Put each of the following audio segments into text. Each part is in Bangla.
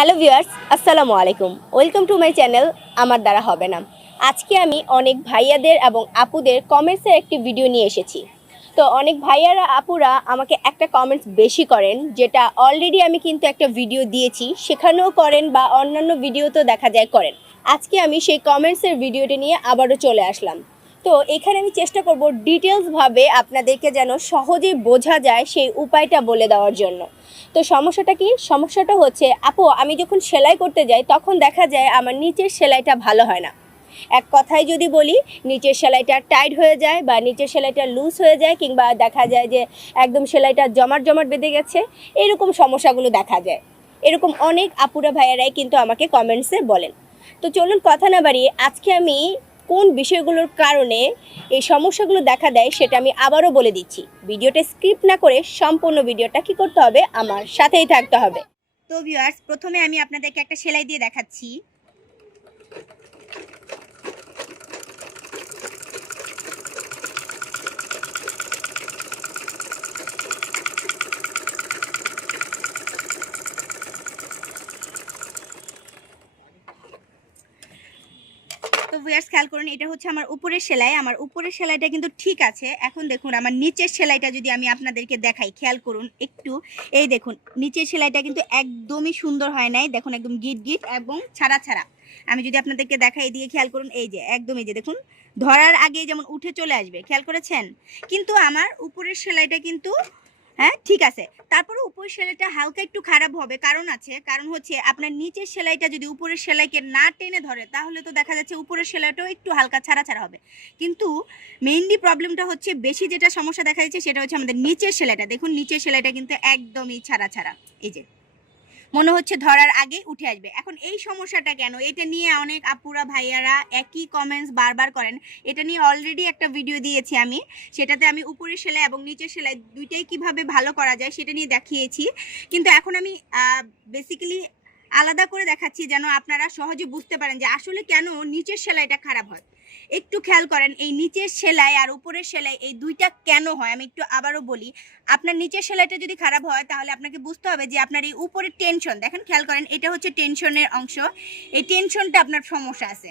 হ্যালো ভিউয়ার্স, আসসালামু আলাইকুম। ওয়েলকাম টু মাই চ্যানেল, আমার দ্বারা হবে না। আজকে আমি অনেক ভাইয়াদের এবং আপুদের কমেন্টসের একটি ভিডিও নিয়ে এসেছি। তো অনেক ভাইয়ারা, আপুরা আমাকে একটা কমেন্টস বেশি করেন, যেটা অলরেডি আমি কিন্তু একটা ভিডিও দিয়েছি, সেখানেও করেন বা অন্যান্য ভিডিওতেও দেখা যায় করেন। আজকে আমি সেই কমেন্টসের ভিডিওটি নিয়ে আবারও চলে আসলাম। তো এখানে আমি চেষ্টা করব ডিটেলসভাবে আপনাদেরকে যেন সহজেই বোঝা যায় সেই উপায়টা বলে দেওয়ার জন্য। তো সমস্যাটা কি? সমস্যাটা হচ্ছে, আপু, আমি যখন সেলাই করতে যাই, তখন দেখা যায় আমার নিচের সেলাইটা ভালো হয় না। এক কথায় যদি বলি, নিচের সেলাইটা টাইট হয়ে যায় বা নিচের সেলাইটা লুজ হয়ে যায় কিংবা দেখা যায় যে একদম সেলাইটা জমাট জমাট বেঁধে গেছে, এরকম সমস্যাগুলো দেখা যায়। এরকম অনেক আপুরা ভাইয়ারাই কিন্তু আমাকে কমেন্টসে বলেন। তো চলুন কথা না বাড়িয়ে, আজকে আমি কোন বিষয়গুলোর কারণে এই সমস্যাগুলো দেখা দেয় সেটা আমি আবারও বলে দিচ্ছি। ভিডিওটা স্ক্রিপ্ট না করে সম্পূর্ণ ভিডিওটা কি করতে হবে? আমার সাথেই থাকতে হবে। তো ভিউয়ার্স প্রথমে আমি আপনাদেরকে একটা সেলাই দিয়ে দেখাচ্ছি তো ভিউয়ার্স খেয়াল করুন, এটা হচ্ছে আমার উপরের সেলাই। আমার উপরের সেলাইটা কিন্তু ঠিক আছে। এখন দেখুন, আমার নিচের সেলাইটা যদি আমি আপনাদেরকে দেখাই, খেয়াল করুন একটু। এই দেখুন, নিচের সেলাইটা কিন্তু একদমই সুন্দর হয় নাই। দেখুন, একদম গিট গিট এবং ছাড়া ছাড়া। আমি যদি আপনাদেরকে দেখাই দিয়ে খেয়াল করুন, এই যে, একদম এই যে, দেখুন, ধরার আগেই যেমন উঠে চলে আসবে, খেয়াল করেছেন? কিন্তু আমার উপরের সেলাইটা কিন্তু হ্যাঁ ঠিক আছে। তারপরে উপরের সেলাইটা হালকা একটু খারাপ হবে, কারণ আছে, কারণ হচ্ছে আপনার নিচের সেলাইটা যদি উপরের সেলাইকে না টেনে ধরে, তাহলে তো দেখা যাচ্ছে উপরের সেলাইটাও একটু হালকা ছাড়া ছাড়া হবে। কিন্তু মেইনলি প্রবলেমটা হচ্ছে বেশি যেটা সমস্যা দেখা যাচ্ছে সেটা হচ্ছে আমাদের নিচের সেলাইটা। দেখুন, নিচের সেলাইটা কিন্তু একদমই ছাড়া ছাড়া এই যে। মনে হচ্ছে ধরার আগে উঠে আসবে। এখন এই সমস্যাটা কেন? এটা নিয়ে অনেক আপুরা, ভাইয়ারা একই কমেন্টস বারবার করেন। এটা নিয়ে অলরেডি একটা ভিডিও দিয়েছি আমি। সেটাতে আমি উপরের সেলাই এবং নিচের সেলাই দুইটাই কীভাবে ভালো করা যায় সেটা নিয়ে দেখিয়েছি। কিন্তু এখন আমি বেসিক্যালি আলাদা করে দেখাচ্ছি যেন আপনারা সহজে বুঝতে পারেন যে আসলে কেন নিচের সেলাইটা খারাপ হয়। একটু খেয়াল করেন, এই নিচের সেলাই আর উপরের সেলাই এই দুইটা কেন হয়? আমি একটু আবারও বলি, আপনার নিচের সেলাইটা যদি খারাপ হয়, তাহলে আপনাকে বুঝতে হবে যে আপনার এই উপরের টেনশন দেখেন খেয়াল করেন, এটা হচ্ছে টেনশনের অংশ। এই টেনশনটা আপনার সমস্যা আছে।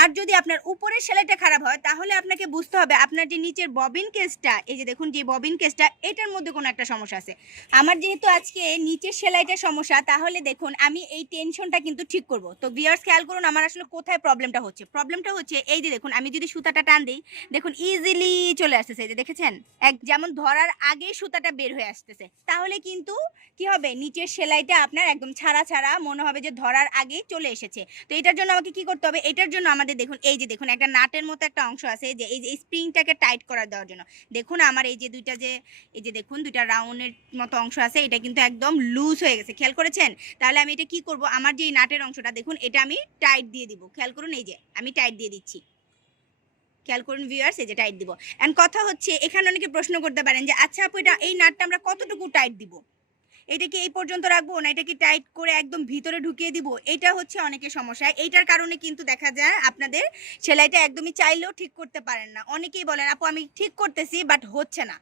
আর যদি আপনার উপরের সেলাইটা খারাপ হয়, তাহলে আপনাকে বুঝতে হবে আপনার যে নিচের ববিন কেসটা এই যে দেখুন যে ববিন কেসটা এটার মধ্যে কোনো একটা সমস্যা আছে। আমার যেহেতু আজকে নিচের সেলাইটা সমস্যা, তাহলে দেখুন আমি এই টেনশনটা কিন্তু ঠিক করব। তো ভিউয়ার্স খেয়াল করুন আমার আসলে কোথায় প্রবলেমটা হচ্ছে। প্রবলেমটা হচ্ছে এই যে দেখুন, আমি যদি সুতাটা টান দিই, দেখুন ইজিলি চলে আসতেছে, এই যে দেখেছেন? এক যেমন ধরার আগেই সুতাটা বের হয়ে আসতেছে। তাহলে কিন্তু কি হবে? নিচের সেলাইটা আপনার একদম ছাড়া ছাড়া মনে হবে যে ধরার আগেই চলে এসেছে। তো এটার জন্য আমাকে কি করতে হবে? এটার জন্য আমাদের দেখুন, এই যে দেখুন, একটা নাটের মতো একটা অংশ আছে, যে এই যে স্প্রিংটাকে টাইট করা দেওয়ার জন্য। দেখুন আমার এই যে দুইটা যে, এই যে দেখুন, দুইটা রাউন্ডের মতো অংশ আছে, এটা কিন্তু একদম লুজ হয়ে গেছে। খেয়াল করেছেন? তাহলে আমি এটা কি করব? আমার যে নাটের অংশটা, দেখুন, এটা আমি টাইট দিয়ে দিব। খেয়াল করুন, এই যে, আমি টাইট দিয়ে দিচ্ছি। খেয়াল করুন ভিউয়ার্স এই যে টাইট দিব। এন্ড কথা হচ্ছে, এখানে অনেকে প্রশ্ন করতে পারেন যে আচ্ছা আপু, এটা, এই নাটটা আমরা কতটুকু টাইট দিব? এটা কি এই পর্যন্ত রাখব না এটা কি টাইট করে একদম ভিতরে ঢুকিয়ে দিব? এটা হচ্ছে অনেকের সমস্যা। এইটার কারণে কিন্তু দেখা যায় আপনাদের সেলাইটা একদমই চাইলেও ঠিক করতে পারেন না। অনেকেই বলেন, আপু, আমি ঠিক করতেছি বাট হচ্ছে না।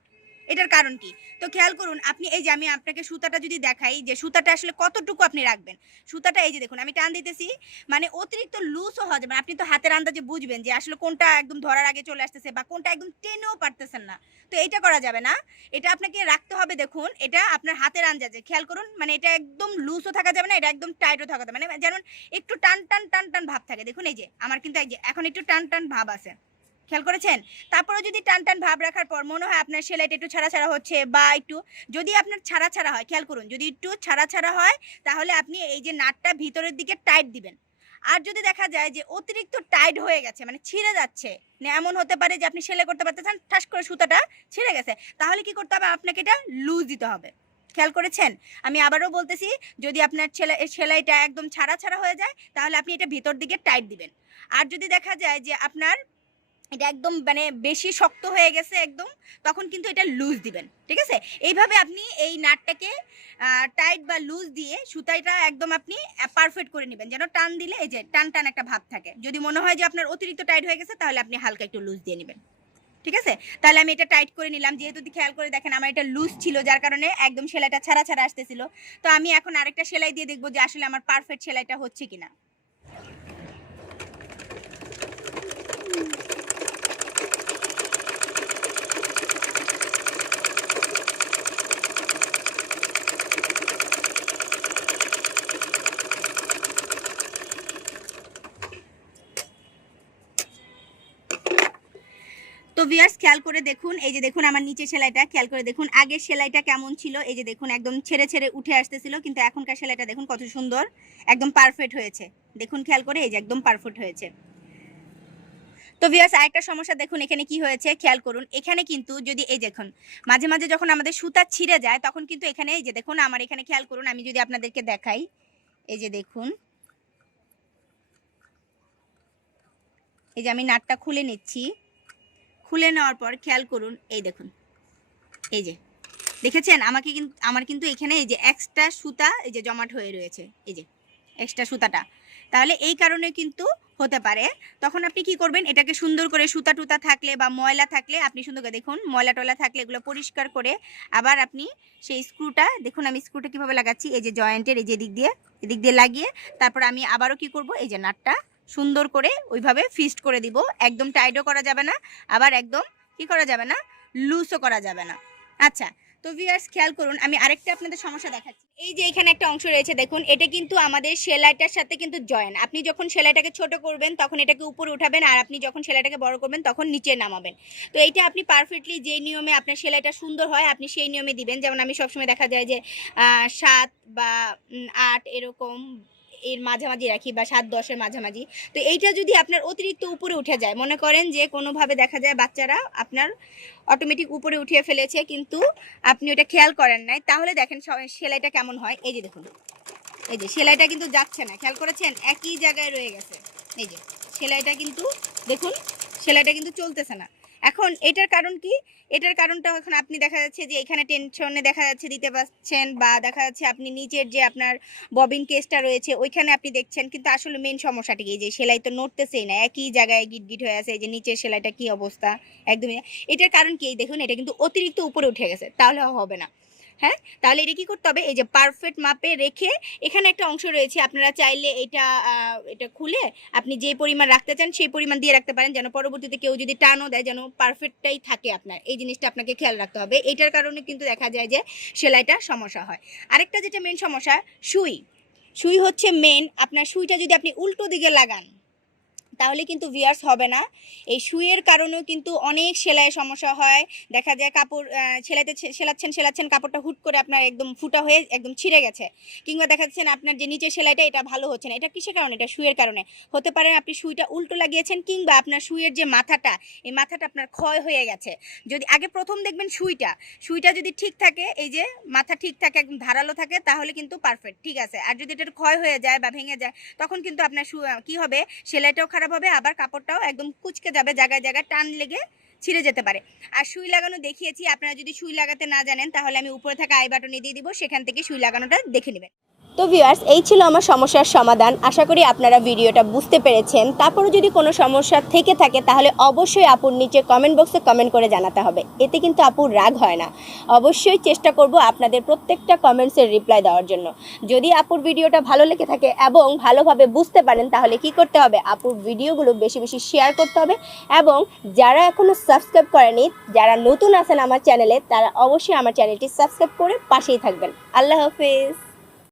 এটার কারণ কি তো খেয়াল করুন, আপনি এই যে আমি আপনাকে সুতাটা যদি দেখাই যে সুতাটা আসলে কতটুকু আপনি রাখবেন? সুতাটা এই যে দেখুন, আমি টান দিতেছি মানে অতিরিক্ত লুজও হওয়া যাবে আপনি তো হাতের আন্দাজে বুঝবেন যে আসলে কোনটা একদম ধরার আগে চলে আসতেছে বা কোনটা একদম টেনেও পারতেছেন না। তো এইটা করা যাবে না। এটা আপনাকে রাখতে হবে দেখুন, এটা আপনার হাতের আন্দাজে। খেয়াল করুন মানে এটা একদম লুজও থাকা যাবে না, এটা একদম টাইটও থাকা যাবে মানে যেমন একটু টান টান টান টান ভাব থাকে। দেখুন এই যে, আমার কিন্তু এই যে, এখন একটু টান টান ভাব আছে। খেয়াল করেছেন? তারপরে যদি টান টান ভাব রাখার পর মনে হয় আপনার সেলাইটা একটু ছাড়া ছাড়া হচ্ছে বা একটু, যদি আপনার ছাড়া ছাড়া হয়, খেয়াল করুন, যদি একটু ছাড়া ছাড়া হয়, তাহলে আপনি এই যে নাটটা ভিতরের দিকে টাইট দিবেন। আর যদি দেখা যায় যে অতিরিক্ত টাইট হয়ে গেছে মানে ছিঁড়ে যাচ্ছে, না এমন হতে পারে যে আপনি সেলাই করতে পারতেছেন, ঠাস করে সুতাটা ছিঁড়ে গেছে, তাহলে কি করতে হবে? আপনাকে এটা লুজ দিতে হবে। খেয়াল করেছেন? আমি আবারও বলতেছি, যদি আপনার সেলাই সেলাইটা একদম ছাড়া ছাড়া হয়ে যায়, তাহলে আপনি এটা ভিতর দিকে টাইট দিবেন। আর যদি দেখা যায় যে আপনার এটা একদম মানে বেশি শক্ত হয়ে গেছে একদম, তখন কিন্তু এটা লুজ দিবেন, ঠিক আছে? এইভাবে আপনি এই নাটটাকে টাইট বা লুজ দিয়ে সুতাইটা একদম আপনি পারফেক্ট করে নেবেন। যেন টান দিলে এই যে টান টান একটা ভাব থাকে। যদি মনে হয় যে আপনার অতিরিক্ত টাইট হয়ে গেছে, তাহলে আপনি হালকা একটু লুজ দিয়ে নেবেন, ঠিক আছে? তাহলে আমি এটা টাইট করে নিলাম। যেহেতু খেয়াল করে দেখেন আমার এটা লুজ ছিল, যার কারণে একদম সেলাইটা ছাড়া ছাড়া আসতেছিল। তো আমি এখন আরেকটা সেলাই দিয়ে দেখব যে আসলে আমার পারফেক্ট সেলাইটা হচ্ছে কিনা। তো ভিয়ার্স খেয়াল করে দেখুন, এই যে দেখুন আমার নিচে সেলাইটা, খেয়াল করে দেখুন, আগের সেলাইটা কেমন ছিল, এই যে দেখুন একদম ছেড়ে ছেড়ে উঠে আসতেছিল, কিন্তু এখনকার সেলাইটা দেখুন কত সুন্দর, একদম পারফেক্ট হয়েছে। দেখুন, খেয়াল করে এই যে একদম পারফেক্ট হয়েছে। তো ভিয়ার্স আরেকটা সমস্যা দেখুন, এখানে কি হয়েছে, খেয়াল করুন, এখানে কিন্তু যদি, এই দেখুন, মাঝে মাঝে যখন আমাদের সুতা ছিঁড়ে যায়, তখন কিন্তু এখানে, এই যে দেখুন, আমার এখানে খেয়াল করুন, আমি যদি আপনাদেরকে দেখাই, এই যে দেখুন, এই যে আমি নাটটা খুলে নিচ্ছি। খুলে নেওয়ার পর খেয়াল করুন, এই দেখুন। এই যে, দেখেছেন? আমাকে কিন্তু আমার কিন্তু এখানে এই যে এক্সট্রা সুতা এই যে জমাট হয়ে রয়েছে। এই যে এক্সট্রা সুতাটা। তাহলে এই কারণে কিন্তু হতে পারে। তখন আপনি কি করবেন? এটাকে সুন্দর করে সুতা টুতা থাকলে বা ময়লা থাকলে আপনি সুন্দর করে দেখুন, ময়লা টয়লা থাকলে এগুলো পরিষ্কার করে আবার আপনি সেই স্ক্রুটা দেখুন আমি স্ক্রুটা কীভাবে লাগাচ্ছি? এই যে জয়েন্টের এই যে দিক দিয়ে, এদিক দিয়ে লাগিয়ে, তারপর আমি আবারও কি করব? এই যে নাটটা সুন্দর করে ওইভাবে ফিস্ট করে দিব। একদম টাইটও করা যাবে না, আবার একদম কি করা যাবে না? লুজও করা যাবে না। আচ্ছা তো ভিউয়ার্স খেয়াল করুন, আমি আরেকটা আপনাদের সমস্যা দেখাচ্ছি। এই যে এখানে একটা অংশ রয়েছে, দেখুন, এটা কিন্তু আমাদের সেলাইটার সাথে কিন্তু জয়েন আপনি যখন সেলাইটাকে ছোট করবেন, তখন এটাকে উপরে উঠাবেন, আর আপনি যখন সেলাইটাকে বড় করবেন, তখন নিচে নামাবেন। তো এইটা আপনি পারফেক্টলি যে নিয়মে আপনার সেলাইটা সুন্দর হয়, আপনি সেই নিয়মে দিবেন। যেমন আমি সবসময় দেখা যায় যে সাত বা আট এরকম এর মাঝামাঝি রাখি বা সাত দশের মাঝামাঝি। তো এইটা যদি আপনার অতিরিক্ত উপরে উঠে যায়, মনে করেন যে কোনোভাবে দেখা যায় বাচ্চারা আপনার অটোমেটিক উপরে উঠিয়ে ফেলেছে, কিন্তু আপনি ওটা খেয়াল করেন নাই, তাহলে দেখেন সেলাইটা কেমন হয়। এই যে দেখুন, এই যে সেলাইটা কিন্তু যাচ্ছে না, খেয়াল করেছেন? একই জায়গায় রয়ে গেছে। এই যে, সেলাইটা কিন্তু দেখুন, সেলাইটা কিন্তু চলতেছে না। এখন এটার কারণ কি? এটার কারণটা এখন আপনি দেখা যাচ্ছে যে এখানে টেনশনে দেখা যাচ্ছে দিতে পারছেন বা দেখা যাচ্ছে আপনি নিজের যে আপনার ববিন কেসটা রয়েছে, ওইখানে আপনি দেখছেন কিন্তু আসলে মেন সমস্যাটা এই যে সেলাই তো নড়তেছেই না, একই জায়গায় গিট গিট হয়ে আছে যে নিচের সেলাইটা কি অবস্থা? একদমই এটার কারণ কি? দেখুন, এটা কিন্তু অতিরিক্ত উপরে উঠে গেছে, তাহলে হবে না। হ্যাঁ? তাহলে এটা কি করতে হবে? এই যে পারফেক্ট মাপে রেখে এখানে একটা অংশ রয়েছে। আপনারা চাইলে এটা এটা খুলে আপনি যে পরিমাণ রাখতে চান সেই পরিমাণ দিয়ে রাখতে পারেন। যেন পরবর্তীতে কেউ যদি টানও দেয়, যেন পারফেক্টটাই থাকে আপনার। এই জিনিসটা আপনাকে খেয়াল রাখতে হবে। এটার কারণে কিন্তু দেখা যায় যে সেলাইটা সমস্যা হয়। আরেকটা যেটা মেন সমস্যা, সুই। সুই হচ্ছে মেন আপনার সুইটা যদি আপনি উল্টো দিকে লাগান তাহলে কিন্তু ভিয়ার্স হবে না। এই সুইয়ের কারণেও কিন্তু অনেক সেলাইয়ের সমস্যা হয়। দেখা যায় কাপড় সেলাইতে সেলাচ্ছেন সেলাচ্ছেন, কাপড়টা হুট করে আপনার একদম ফুটা হয়ে একদম ছিঁড়ে গেছে। কিংবা দেখা যাচ্ছেন আপনার যে নিচের সেলাইটা, এটা ভালো হচ্ছে না। এটা কিসের কারণে? এটা সুইয়ের কারণে। হতে পারে আপনি সুইটা উল্টো লাগিয়েছেন কিংবা আপনার সুইয়ের যে মাথাটা, এই মাথাটা আপনার ক্ষয় হয়ে গেছে। যদি আগে প্রথম দেখবেন সুইটা সুইটা যদি ঠিক থাকে, এই যে মাথা ঠিক থাকে, একদম ধারালো থাকে, তাহলে কিন্তু পারফেক্ট ঠিক আছে। আর যদি এটা ক্ষয় হয়ে যায় বা ভেঙে যায়, তখন কিন্তু আপনার সু- কি হবে? সেলাইটাও খারাপ হবে আবার কাপড়টাও একদম কুচকে যাবে, জায়গায় জায়গায় টান লেগে ছিঁড়ে যেতে পারে। আর সুই লাগানো দেখিয়েছি, আপনারা যদি সুই লাগাতে না জানেন তাহলে আমি উপরে থাকা আই বাটনে দিয়ে দিব, সেখান থেকে সুই লাগানোটা দেখে নেবেন। তো ভিউয়ার্স এই ছিল আমার সমস্যার সমাধান। আশা করি আপনারা ভিডিওটা বুঝতে পেরেছেন। তারপরে যদি কোনো সমস্যা থেকে থাকে, তাহলে অবশ্যই আপুর নিচে কমেন্ট বক্সে কমেন্ট করে জানাতে হবে। এতে কিন্তু আপুর রাগ হয় না। অবশ্যই চেষ্টা করব আপনাদের প্রত্যেকটা কমেন্টসের রিপ্লাই দেওয়ার জন্য। যদি আপুর ভিডিওটা ভালো লেগে থাকে এবং ভালোভাবে বুঝতে পারেন, তাহলে কি করতে হবে? আপুর ভিডিওগুলো বেশি বেশি শেয়ার করতে হবে এবং যারা এখনও সাবস্ক্রাইব করেনি, যারা নতুন আছেন আমার চ্যানেলে তারা অবশ্যই আমার চ্যানেলটি সাবস্ক্রাইব করে পাশেই থাকবেন। আল্লাহ হাফেজ।